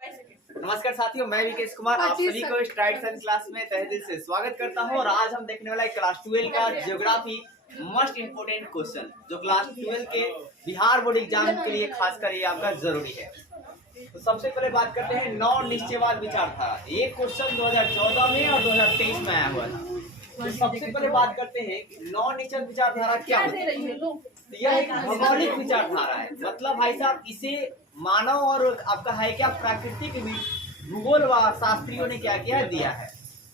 नमस्कार साथियों, मैं विकेश कुमार आप सभी को स्ट्राइड साइंस क्लास में तहे दिल से स्वागत करता हूं। और आज हम देखने वाला है क्लास 12 का ज्योग्राफी मोस्ट इम्पोर्टेंट क्वेश्चन, जो क्लास 12 के बिहार बोर्ड एग्जाम के लिए खासकर ये आपका जरूरी है। तो सबसे पहले बात करते हैं नौ निश्चयवाद विचारधारा। ये क्वेश्चन 2014 में और 2023 में आया हुआ था। तो सबसे पहले बात करते हैं नौ निश्चय विचारधारा क्या होती है। तो यह एक भौगोलिक विचारधारा है, मतलब भाई साहब इसे मानव और आपका है क्या प्राकृतिक भूगोल व शास्त्रियों ने क्या किया दिया है।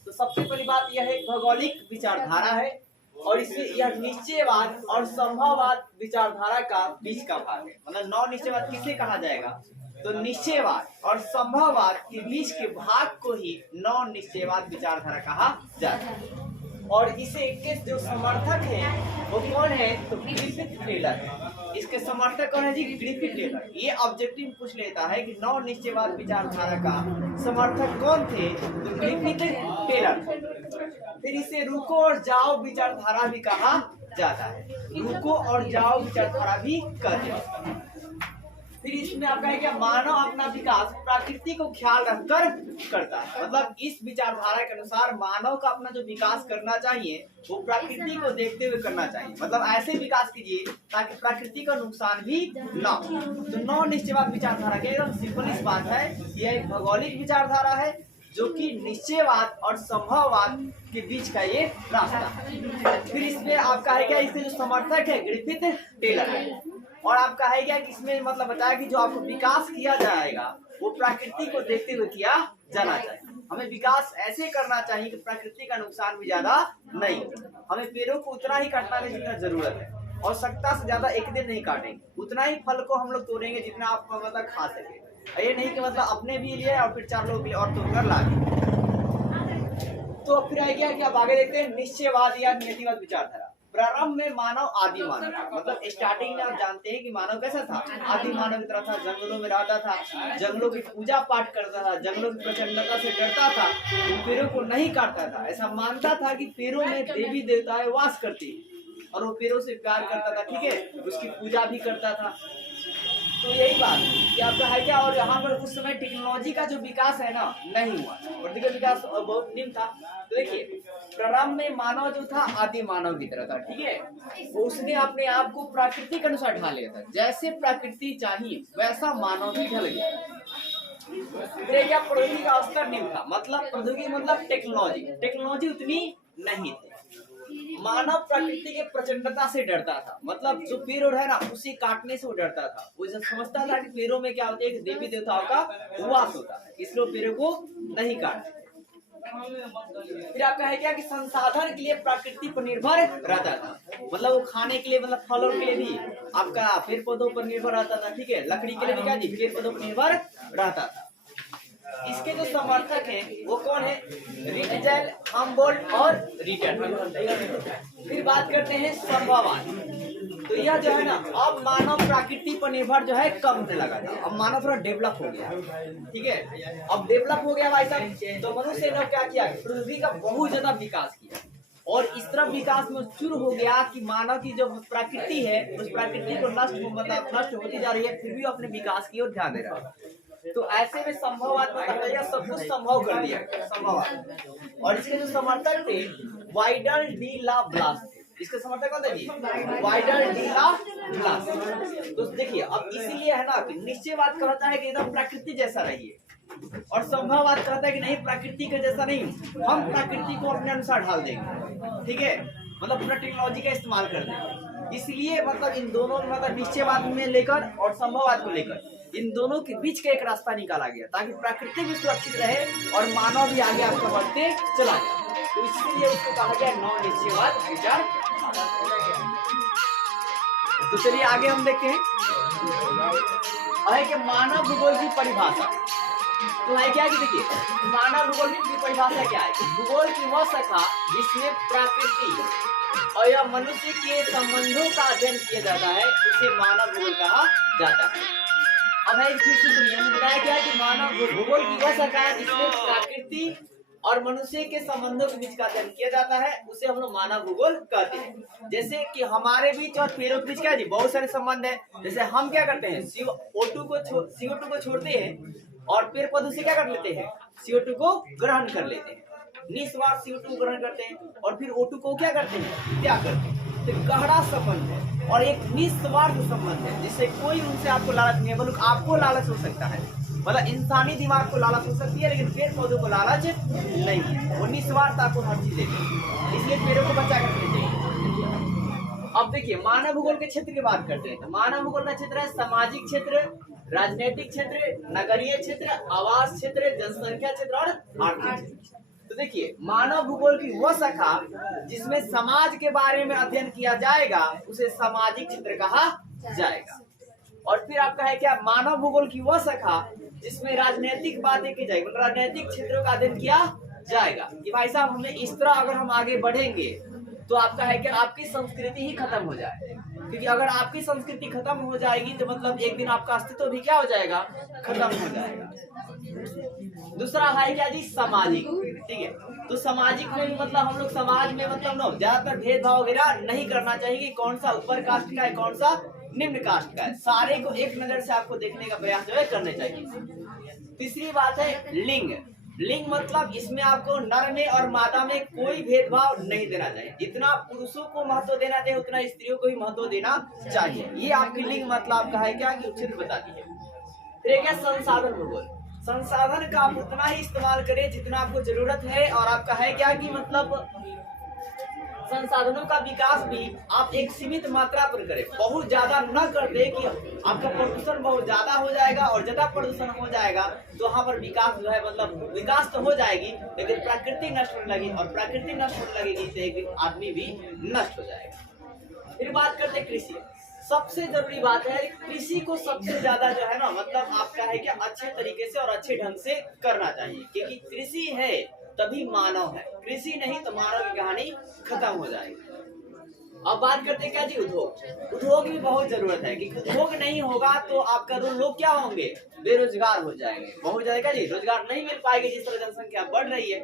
तो सबसे पहली बात यह एक भौगोलिक विचारधारा है और इसे यह निश्चयवाद और संभववाद विचारधारा का बीच का भाग है। मतलब नौ निश्चयवाद किसे कहा जाएगा, तो निश्चयवाद और संभववाद के बीच के भाग को ही नौ निश्चयवाद विचारधारा कहा जाता है। और इसे के जो समर्थक है वो कौन है, तो ग्रिफिथ टेलर है। इसके समर्थक कौन है जी, ग्रिफिथ टेलर। ये ऑब्जेक्टिव पूछ लेता है कि नौ निश्चयवाद विचारधारा का समर्थक कौन थे, तो ग्रिफिथ टेलर। फिर इसे रुको और जाओ विचारधारा भी कहा जाता है, रुको और जाओ विचारधारा भी कहते हैं। फिर इसमें आपका है क्या, मानव अपना विकास प्रकृति को ख्याल रखकर करता है। मतलब इस विचारधारा के अनुसार मानव का अपना जो विकास करना चाहिए वो प्रकृति को देखते हुए करना चाहिए। मतलब ऐसे विकास कीजिए ताकि प्रकृति का नुकसान भी न हो। तो नौ निश्चयवाद विचारधारा के एकदम सिंपल इस बात है, यह एक भौगोलिक विचारधारा है जो कि निश्चयवाद और संभववाद के बीच का ये रास्ता है। फिर इसमें आपका है क्या, इसके जो समर्थक है ग्रिफिथ टेलर है। और आपका है क्या कि इसमें मतलब बताया कि जो आपको विकास किया जाएगा वो प्रकृति को देखते हुए किया जाना चाहिए। हमें विकास ऐसे करना चाहिए कि प्रकृति का नुकसान भी ज्यादा नहीं हो। हमें पेड़ों को उतना ही काटना है जितना जरूरत है, और सकता से ज्यादा एक दिन नहीं काटेंगे। उतना ही फल को हम लोग तोड़ेंगे जितना आप मतलब खा सके। ये नहीं कि मतलब अपने भी लिए और फिर 4 लोगों के लिए और तोड़कर ला दिए। तो फिर है क्या कि आप आगे देखते हैं निश्चयवाद या नियतिवाद विचारधारा। प्रारंभ में मानव आदि मानव था, मतलब स्टार्टिंग में आप जानते हैं कि मानव कैसा था, आदि मानव की तरह था। जंगलों में रहता था, जंगलों की पूजा पाठ करता था, जंगलों की प्रचंडता से डरता था, पेड़ों को नहीं काटता था। ऐसा मानता था कि पेड़ों में देवी देवताएं वास करती है और वो पेड़ों से प्यार करता था, ठीक है, उसकी पूजा भी करता था। तो यही बात कि आपका है क्या, और यहाँ पर उस समय टेक्नोलॉजी का जो विकास है ना नहीं हुआ, प्रौद्योगिकी का विकास बहुत निम्न था। तो देखिए प्रारंभ में मानव जो था आदि मानव की तरह था, ठीक है, उसने अपने आप को प्रकृति के अनुसार ढाल लिया था। जैसे प्रकृति चाहिए वैसा मानव भी ढल गया। फिर क्या, प्रौद्योगिकी का स्तर निम्न था, मतलब प्रौद्योगिकी मतलब टेक्नोलॉजी उतनी नहीं थी। मानव प्रकृति के प्रचंडता से डरता था, मतलब जो पेड़ है ना उसे काटने से वो डरता था। वो समझता था कि पेड़ों में क्या होता है, देवी देवताओं का वास होता है, इसलिए पेड़ों को नहीं काटते। फिर आपका है क्या कि संसाधन के लिए प्रकृति पर निर्भर रहता था, मतलब वो खाने के लिए, मतलब फलों के लिए भी आपका पेड़ पौधों पर निर्भर रहता था, ठीक है, लकड़ी के लिए भी क्या जी पेड़ पौधों पर निर्भर रहता था। इसके जो समर्थक हैं वो कौन है, रिटजेल, हम्बोल्ट और रिटर। फिर बात करते हैं संभववाद। तो यह जो है ना, अब मानव प्रकृति पर निर्भर जो है कम होने लगा था। अब मानव थोड़ा डेवलप हो गया, ठीक है, अब डेवलप हो गया भाई साहब। तो मनुष्य ने क्या किया, पृथ्वी का बहुत ज्यादा विकास किया और इस तरह विकास में शुरू हो गया कि मानव की जो प्रकृति है उस प्रकृति को नष्ट होती जा रही है, फिर भी अपने विकास की ओर ध्यान दे रहा है। तो ऐसे में संभववाद बताया, सब कुछ संभव कर दिया संभववाद। और इसके जो समर्थक थे वाइडल डी ला ब्लास, इसके समर्थक कौन थे जी, वाइडल डी ला ब्लास। तो देखिए अब इसीलिए है ना कि निश्चयवाद कहता है कि एकदम प्रकृति जैसा रहिए, और संभववाद कहता है कि नहीं प्रकृति के जैसा नहीं, हम प्रकृति को अपने अनुसार ढाल देंगे, ठीक है, मतलब पूरा टेक्नोलॉजी का इस्तेमाल कर देंगे। इसलिए मतलब इन दोनों मतलब निश्चयवाद में लेकर और संभववाद को लेकर इन दोनों के बीच का एक रास्ता निकाला गया ताकि प्रकृति भी सुरक्षित रहे और मानव भी आगे आपको बढ़ते चला जाए। तो इसलिए उसको कहा गया नौ निश्चयवाद विचार। तो चलिए आगे हम देखते हैं कि मानव भूगोल की परिभाषा। तो है क्या कि देखिए मानव भूगोल की परिभाषा क्या है, भूगोल की वह शाखा जिसमें प्रकृति और या मनुष्य के संबंधों का अध्ययन किया जाता है उसे मानव भूगोल कहा जाता है। अब है फिर से सुनिए, हमने बताया क्या कि मानव भूगोल की वह शाखा है जिसमें प्रकृति और मनुष्य के संबंधों के बीच का अध्ययन किया जाता है, उसे हम लोग मानव भूगोल कहते हैं। जैसे कि हमारे बीच और पेड़ों के बीच क्या है जी बहुत सारे संबंध है। जैसे हम क्या करते हैं CO2 को छोड़ते हैं और पेड़ पौधे से क्या कर लेते हैं, CO2 को ग्रहण कर लेते हैं, निस्वार्थ CO2 ग्रहण करते हैं और फिर O2 को क्या करते हैं, त्याग करते हैं। तो गहरा संबंध है और एक निस्वार्थ संबंध है, जिससे कोई उनसे आपको लालच नहीं है, बल्कि आपको लालच हो सकता है। मतलब इंसानी दिमाग को लालच हो सकती है, लेकिन पेड़ पौधों को लालच नहीं है, वो निस्वार्थ आपको हर चीज देते हैं, इसलिए पेड़ों को बचा कर रखना चाहिए। अब देखिए मानव भूगोल के क्षेत्र की बात करते हैं। तो मानव भूगोल का क्षेत्र है सामाजिक क्षेत्र, राजनीतिक क्षेत्र, नगरीय क्षेत्र, आवास क्षेत्र, जनसंख्या क्षेत्र और आर्थिक क्षेत्र। तो देखिए मानव भूगोल की वह शाखा जिसमें समाज के बारे में अध्ययन किया जाएगा उसे सामाजिक क्षेत्र कहा जाएगा। और फिर आपका है क्या, मानव भूगोल की वह शाखा जिसमें राजनीतिक बातें की जाएगी, मतलब राजनीतिक क्षेत्रों का अध्ययन किया जाएगा कि भाई साहब हमें इस तरह अगर हम आगे बढ़ेंगे तो आपका है कि आपकी संस्कृति ही खत्म हो जाए, क्योंकि अगर आपकी संस्कृति खत्म हो जाएगी तो मतलब एक दिन आपका अस्तित्व भी क्या हो जाएगा, खत्म हो जाएगा। दूसरा है क्या जी, सामाजिक, ठीक है। तो सामाजिक में भी मतलब हम लोग समाज में मतलब ना ज्यादातर भेदभाव वगैरह नहीं करना चाहिए कि कौन सा ऊपर कास्ट का है कौन सा निम्न कास्ट का है, सारे को एक नजर से आपको देखने का प्रयास जो है करने चाहिए। तीसरी बात है लिंग। लिंग मतलब इसमें आपको नर में और मादा में कोई भेदभाव नहीं देना चाहिए, जितना पुरुषों को महत्व देना चाहिए उतना स्त्रियों को भी महत्व देना चाहिए। ये आपकी लिंग मतलब आपका है क्या कि उचित बताती है। फिर क्या, संसाधन भूगोल। संसाधन का आप उतना ही इस्तेमाल करें जितना आपको जरूरत है, और आपका है क्या कि मतलब संसाधनों का विकास भी आप एक सीमित मात्रा पर करें, बहुत ज्यादा न कर दे कि आपका प्रदूषण बहुत ज्यादा हो जाएगा, और ज्यादा प्रदूषण हो जाएगा तो वहाँ पर विकास जो है मतलब विकास तो हो जाएगी लेकिन प्रकृति नष्ट होने लगेगी, और प्रकृति नष्ट होने लगेगी तो एक दिन आदमी भी नष्ट हो जाएगा। फिर बात करते हैं कृषि। सबसे जरूरी बात है कृषि को सबसे ज्यादा जो है ना मतलब आपका है कि अच्छे तरीके से और अच्छे ढंग से करना चाहिए, क्योंकि कृषि है तभी मानव है, कृषि नहीं तो मानव की कहानी खत्म हो जाएगी। अब बात करते हैं क्या जी, उद्योग। उद्योग की बहुत जरूरत है कि उद्योग नहीं होगा तो आपका लोग क्या होंगे, बेरोजगार हो जाएंगे, बहुत ज्यादा जी रोजगार नहीं मिल पाएगी जिस तरह जनसंख्या बढ़ रही है।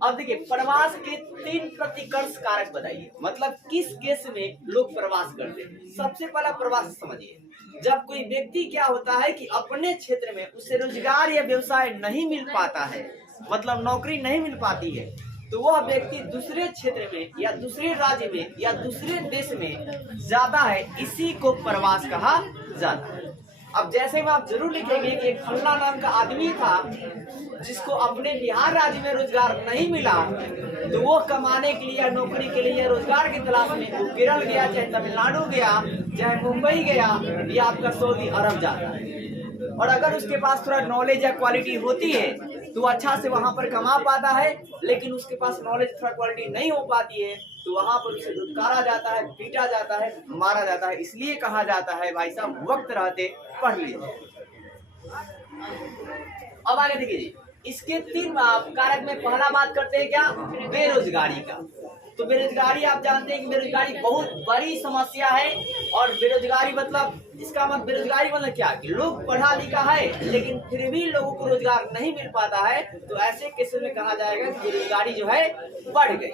अब देखिए प्रवास के 3 प्रतिकर्ष कारक बताइए, मतलब किस केस में लोग प्रवास करते हैं। सबसे पहला प्रवास समझिए, जब कोई व्यक्ति क्या होता है कि अपने क्षेत्र में उसे रोजगार या व्यवसाय नहीं मिल पाता है, मतलब नौकरी नहीं मिल पाती है, तो वह व्यक्ति दूसरे क्षेत्र में या दूसरे राज्य में या दूसरे देश में जाता है, इसी को प्रवास कहा जाता है। अब जैसे में आप जरूर लिखेंगे कि एक फल्ला नाम का आदमी था जिसको अपने बिहार राज्य में रोजगार नहीं मिला, तो वो कमाने के लिए या नौकरी के लिए या रोजगार की तलाश में वो केरल गया, चाहे तमिलनाडु गया, चाहे मुंबई गया, या आपका सऊदी अरब जाता है। और अगर उसके पास थोड़ा नॉलेज या क्वालिटी होती है तो अच्छा से वहां पर कमा पाता है, लेकिन उसके पास नॉलेज थोड़ा क्वालिटी नहीं हो पाती है तो वहां पर उसे धुतकारा जाता है, पीटा जाता है, मारा जाता है। इसलिए कहा जाता है भाई साहब वक्त रहते पढ़ लीजिए। अब आगे देखिए जी, इसके 3 कारक में पहला बात करते हैं क्या, बेरोजगारी का। तो बेरोजगारी आप जानते हैं कि बेरोजगारी बहुत बड़ी समस्या है, और बेरोजगारी मतलब इसका मतलब बेरोजगारी मतलब क्या कि लोग पढ़ा लिखा है लेकिन फिर भी लोगों को रोजगार नहीं मिल पाता है, तो ऐसे केस में कहा जाएगा कि बेरोजगारी जो है बढ़ गई।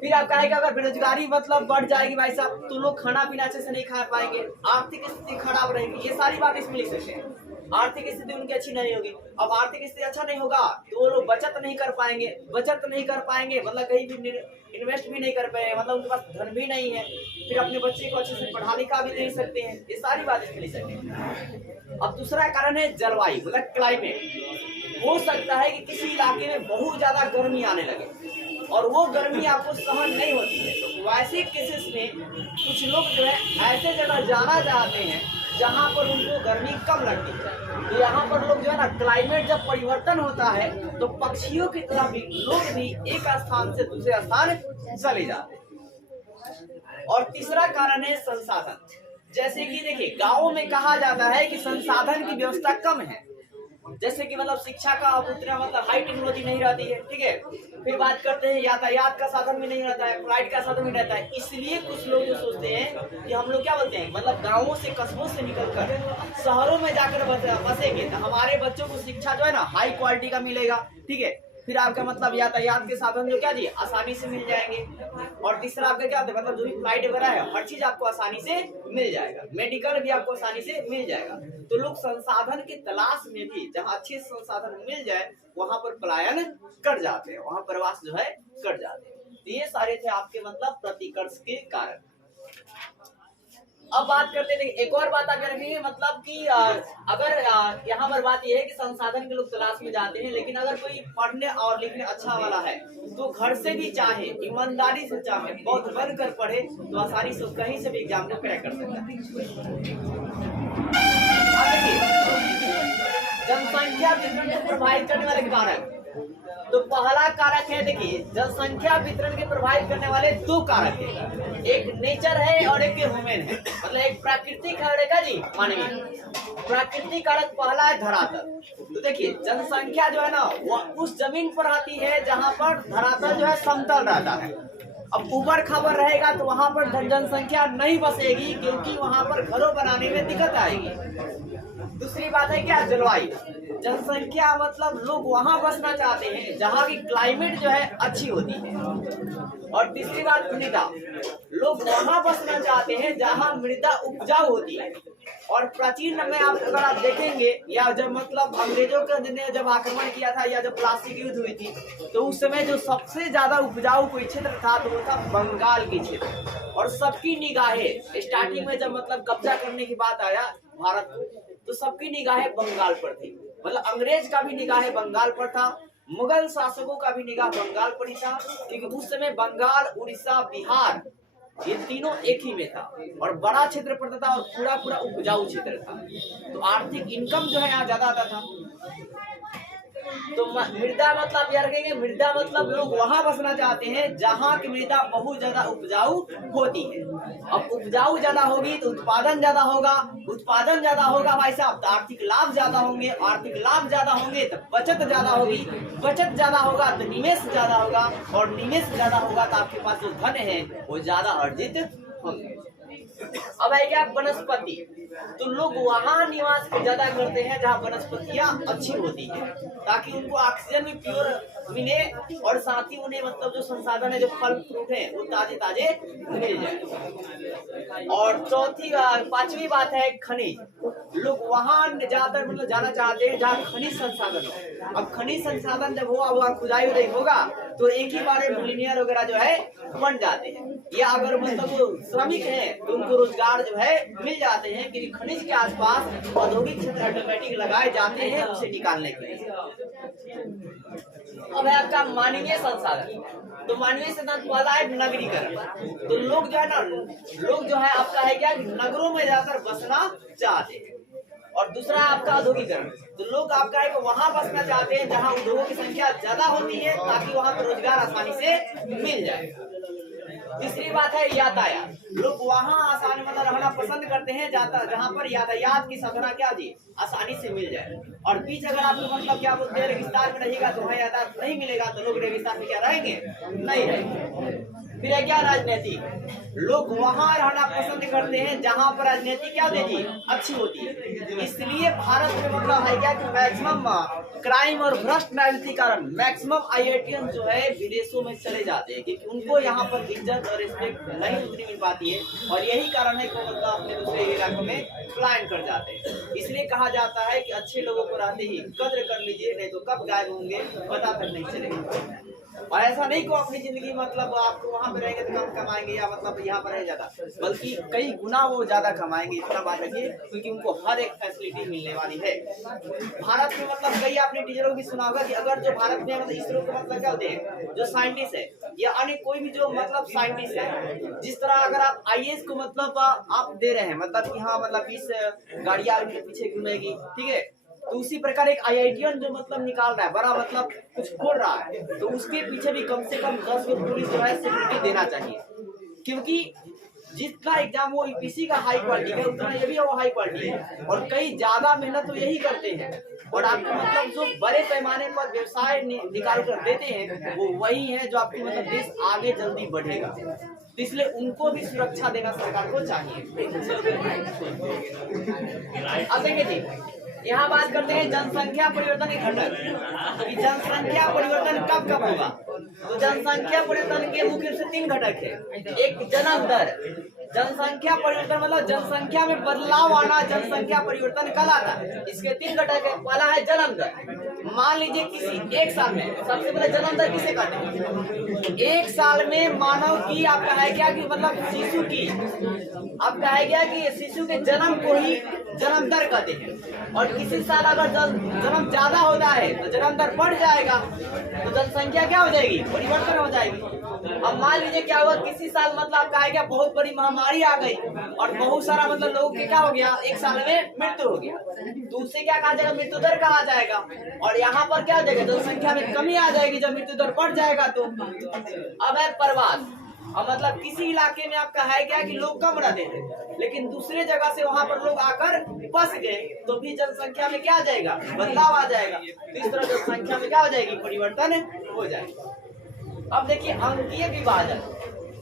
फिर आप कहेंगे अगर बेरोजगारी मतलब बढ़ जाएगी भाई साहब तो लोग खाना पीना अच्छे से नहीं खा पाएंगे, आर्थिक स्थिति खराब रहेगी, ये सारी बात इसमें लिख सकते हैं। आर्थिक स्थिति उनकी अच्छी नहीं होगी, अब आर्थिक स्थिति अच्छा नहीं होगा तो वो लोग बचत नहीं कर पाएंगे, बचत नहीं कर पाएंगे मतलब कहीं भी इन्वेस्ट भी नहीं कर पाएंगे, मतलब उनके पास धन भी नहीं है, फिर अपने बच्चे को अच्छे से पढ़ा लिखा भी नहीं सकते हैं, ये सारी बात इसमें लिख सकते हैं। अब दूसरा कारण है जलवायु मतलब क्लाइमेट। हो सकता है कि किसी इलाके में बहुत ज्यादा गर्मी आने लगे और वो गर्मी आपको सहन नहीं होती है, तो वैसे केसेस में कुछ लोग जो है ऐसे जगह जाना चाहते हैं जहाँ पर उनको गर्मी कम लगती है। तो यहाँ पर लोग जो है ना क्लाइमेट जब परिवर्तन होता है तो पक्षियों की तरह भी लोग भी एक स्थान से दूसरे स्थान चले जाते हैं। और तीसरा कारण है संसाधन। जैसे कि देखिए गाँवों में कहा जाता है कि संसाधन की व्यवस्था कम है, जैसे कि मतलब शिक्षा का अब उतना मतलब हाई टेक्नोलॉजी नहीं रहती है, ठीक है। फिर बात करते हैं यातायात का साधन भी नहीं रहता है, फ्लाइट का साधन भी रहता है, इसलिए कुछ लोग जो सोचते हैं कि हम लोग क्या बोलते हैं मतलब गाँवों से कस्बों से निकलकर शहरों में जाकर बसेंगे तो हमारे बच्चों को शिक्षा जो है ना हाई क्वालिटी का मिलेगा, ठीक है। फिर आपका मतलब यातायात के साधन जो क्या जी आसानी से मिल जाएंगे, और तीसरा आपका क्या होता है मतलब जो भी फ्लाइट वगैरह है हर चीज आपको आसानी से मिल जाएगा, मेडिकल भी आपको आसानी से मिल जाएगा। तो लोग संसाधन की तलाश में भी जहाँ अच्छे संसाधन मिल जाए वहां पर पलायन कर जाते हैं, वहां प्रवास जो है कर जाते हैं। तो ये सारे थे आपके मतलब प्रतिकर्ष के कारण। अब बात करते हैं, एक और बात आप रखेंगे मतलब कि अगर यहाँ पर बात यह है कि संसाधन के लोग तलाश में जाते हैं, लेकिन अगर कोई पढ़ने और लिखने अच्छा वाला है तो घर से भी चाहे ईमानदारी से चाहे बहुत बनकर पढ़े तो आसानी से कहीं से भी एग्जाम को क्रैक कर सकता है। जनसंख्या वितरण को प्रभावित करने वाले कारक, तो पहला कारक है देखिए जनसंख्या वितरण के प्रभावित करने वाले दो कारक है, एक नेचर है और एक ह्यूमन है, मतलब एक प्राकृतिक है और एक जी मानवीय। प्राकृतिक कारक पहला है धरातल। तो देखिए जनसंख्या जो है ना वो उस जमीन पर आती है जहाँ पर धरातल जो है समतल रहता है। अब ऊपर खबर रहेगा तो वहाँ पर जनसंख्या नहीं बसेगी क्योंकि वहाँ पर घरों बनाने में दिक्कत आएगी। दूसरी बात है क्या जलवायु, जनसंख्या मतलब लोग वहां बसना चाहते हैं जहां की क्लाइमेट जो है अच्छी होती है। और तीसरी बात मृदा, लोग वहां बसना चाहते हैं जहां मृदा उपजाऊ होती है। और प्राचीन में अगर आप देखेंगे या जब मतलब अंग्रेजों ने जब आक्रमण किया था या जब प्लासी की युद्ध हुई थी तो उस समय जो सबसे ज्यादा उपजाऊ कोई क्षेत्र था तो वो था बंगाल की क्षेत्र। और सबकी निगाहें स्टार्टिंग में जब मतलब कब्जा करने की बात आया भारत तो सबकी निगाहें बंगाल पर थी, मतलब अंग्रेज का भी निगाहें बंगाल पर था, मुगल शासकों का भी निगाह बंगाल पर ही था, क्योंकि उस समय बंगाल, उड़ीसा, बिहार ये तीनों एक ही में था और बड़ा क्षेत्र पड़ता था और पूरा पूरा उपजाऊ क्षेत्र था, तो आर्थिक इनकम जो है यहाँ ज्यादा आता था। तो मृदा मतलब याद रखेंगे, मृदा मतलब लोग वहां बसना चाहते हैं जहां की मृदा बहुत ज्यादा उपजाऊ होती है। अब उपजाऊ ज्यादा होगी तो उत्पादन ज्यादा होगा, उत्पादन ज्यादा होगा भाई साहब तो आर्थिक लाभ ज्यादा होंगे, आर्थिक लाभ ज्यादा होंगे तो बचत ज्यादा होगी, बचत ज्यादा होगा तो निवेश ज्यादा होगा, और निवेश ज्यादा होगा तो आपके पास जो धन है वो ज्यादा अर्जित होंगे। अब है क्या वनस्पति, तो लोग वहाँ निवास ज्यादा करते हैं जहाँ वनस्पतियाँ अच्छी होती है ताकि उनको ऑक्सीजन भी प्योर मिले और साथ ही उन्हें मतलब जो संसाधन है जो फल फ्रूट है वो ताजे ताजे मिल जाए। और पांचवी बात है खनिज, लोग वहाँ ज्यादातर मतलब जाना चाहते हैं जहाँ खनिज संसाधन हो। अब खनिज संसाधन जब हुआ वहाँ खुदाई उदाई होगा तो एक ही बार मिलीनियर वगैरह जो है बन जाते हैं, या अगर मतलब श्रमिक हैं तो उनको रोजगार जो है मिल जाते हैं क्योंकि खनिज के आसपास औद्योगिक क्षेत्र ऑटोमेटिक लगाए जाते हैं उसे निकालने के लिए। अब है आपका मानवीय संसाधन, तो मानवीय संसाधन पहला है नगरीकरण, तो लोग जो है ना लोग जो है आपका है क्या नगरों में जाकर बसना चाहते हैं। और दूसरा आपका औद्योगिकरण, तो लोग आपका है कि वहां बसना चाहते हैं जहां उद्योगों की संख्या ज्यादा होती है ताकि वहां पर रोजगार आसानी से मिल जाए। तीसरी बात है यातायात, लोग वहां आसानी मतलब रहना पसंद करते हैं जहां पर यातायात की साधना क्या जी आसानी से मिल जाए। और बीच अगर आपको मतलब क्या बोलते हैं रेगिस्तान में रहेगा तो वहाँ यातायात नहीं मिलेगा तो लोग रेगिस्तान में क्या रहेंगे, नहीं रहेंगे। फिर है क्या राजनीतिक, लोग वहां रहना पसंद करते हैं जहां पर राजनीति क्या देती अच्छी होती है। इसलिए भारत में मतलब है क्या कि मैक्सिमम क्राइम और भ्रष्ट राजनीति कारण मैक्सिमम IITian जो है विदेशों में चले जाते हैं क्योंकि उनको यहाँ पर इज्जत और रिस्पेक्ट नहीं उतनी मिल पाती है, और यही कारण है कि मतलब अपने दूसरे इलाकों में पलायन कर जाते हैं। इसलिए कहा जाता है कि अच्छे लोगों को रहते ही कद्र कर लीजिए, नहीं तो कब गायब होंगे पता तक नहीं चलेगा। और ऐसा नहीं को अपनी जिंदगी मतलब आप वहाँ पे रहेंगे तो कम कमाएंगे या मतलब यहाँ पर रह ज्यादा, बल्कि कई गुना वो ज्यादा कमाएंगे, इतना बात रखिए क्योंकि उनको हर एक फैसिलिटी मिलने वाली है। भारत में मतलब कई आपने टीचरों की सुना होगा कि अगर जो भारत में मतलब इसरो के मतलब क्या होते हैं जो साइंटिस्ट है या अन्य कोई भी जो मतलब साइंटिस्ट है, जिस तरह अगर आप IAS को मतलब आप दे रहे हैं मतलब कि हाँ मतलब 20 गाड़ियां उनके पीछे घूमेगी, ठीक है, तो उसी प्रकार एक IITian जो मतलब निकाल रहा है बड़ा मतलब कुछ खोल रहा है तो उसके पीछे भी कम से कम 10 पुलिस जो है सिक्योरिटी देना चाहिए, क्योंकि जितना एग्जाम वो यूपीसी का हाई क्वालिटी है उतना ये भी वो हाई क्वालिटी है और कई ज्यादा मेहनत तो यही करते हैं। और आपको मतलब जो बड़े पैमाने पर व्यवसाय निकाल कर देते हैं वो वही है जो आपकी मतलब देश आगे जल्दी बढ़ेगा। तो इसलिए उनको भी सुरक्षा देना सरकार को चाहिए। अब देखिए जी, यहाँ बात करते हैं जनसंख्या परिवर्तन के घटक कि जनसंख्या परिवर्तन कब कब होगा। तो जनसंख्या परिवर्तन के मुख्य रूप से 3 घटक है। एक जन्म दर, जनसंख्या परिवर्तन मतलब जनसंख्या में बदलाव आना जनसंख्या परिवर्तन कहलाता है। इसके 3 घटक है। पहला है जन्म दर। मान लीजिए किसी एक साल में, सबसे पहले जन्म दर किसे कहते हैं? एक साल में मानव की, आपका है क्या कि मतलब शिशु की, आपका है क्या कि शिशु के जन्म को ही जन्म दर कहते हैं। और किसी साल अगर जन्म ज्यादा होता है तो जन्म दर बढ़ जाएगा, तो जनसंख्या क्या हो जाएगी? परिवर्तन हो जाएगी। अब मान लीजिए क्या हुआ, किसी साल मतलब आपका है क्या बहुत बड़ी महामारी आ गई और बहुत सारा मतलब लोगों के क्या हो गया, एक साल में मृत्यु हो गया, तो उससे क्या कहा जाएगा? मृत्यु दर कहा जाएगा। और यहाँ पर क्या हो जाएगा? जनसंख्या में कमी आ जाएगी जब मृत्यु दर बढ़ जाएगा। तो अब है प्रवास, और मतलब किसी इलाके में आपका है क्या कि लोग कम रहते थे, लेकिन दूसरे जगह से वहां पर लोग आकर बस गए, तो भी जनसंख्या में क्या आ जाएगा? बदलाव आ जाएगा। तो इस तरह जनसंख्या में क्या हो जाएगी? परिवर्तन हो जाएगा। अब देखिए अंकीय विभाजन,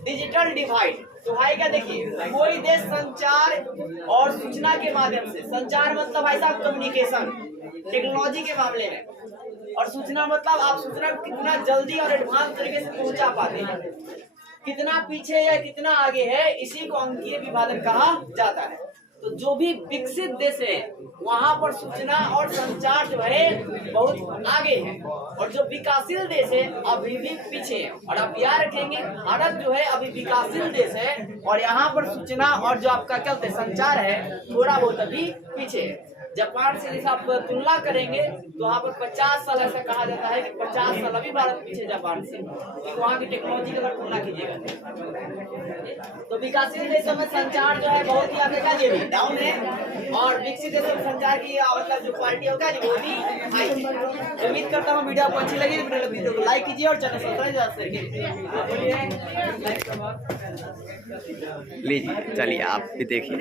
डिजिटल डिवाइड। तो भाई क्या देखिए, कोई देश संचार और सूचना के माध्यम से, संचार मतलब भाई साहब कम्युनिकेशन टेक्नोलॉजी के मामले में, और सूचना मतलब आप सूचना कितना जल्दी और एडवांस तरीके से पहुंचा पाते हैं, कितना पीछे या कितना आगे है, इसी को अंकीय विभाजन कहा जाता है। तो जो भी विकसित देश है वहां पर सूचना और संचार जो है बहुत आगे है, और जो विकासशील देश है अभी भी पीछे है। और आप याद रखेंगे, भारत जो है अभी विकासशील देश है और यहाँ पर सूचना और जो आपका क्या होता है संचार है थोड़ा बहुत अभी पीछे है। जापान से जैसे आप तुलना करेंगे तो वहाँ पर 50 साल ऐसा कहा जाता है कि 50 साल अभी भारत पीछे जापान से, क्योंकि वहाँ की टेक्नोलॉजी की अगर तुलना कीजिएगा तो विकासशील देशों में संचार जो है बहुत ही आपका डाउन है, और विकसित देशों में संचार की मतलब जो क्वालिटी होगा वो भी हाई है। उम्मीद करता हूँ वीडियो आपको अच्छी लगी, वीडियो को लाइक कीजिए और चैनल सब्सक्राइब कीजिए। लीजिए, चलिए आप भी देखिए।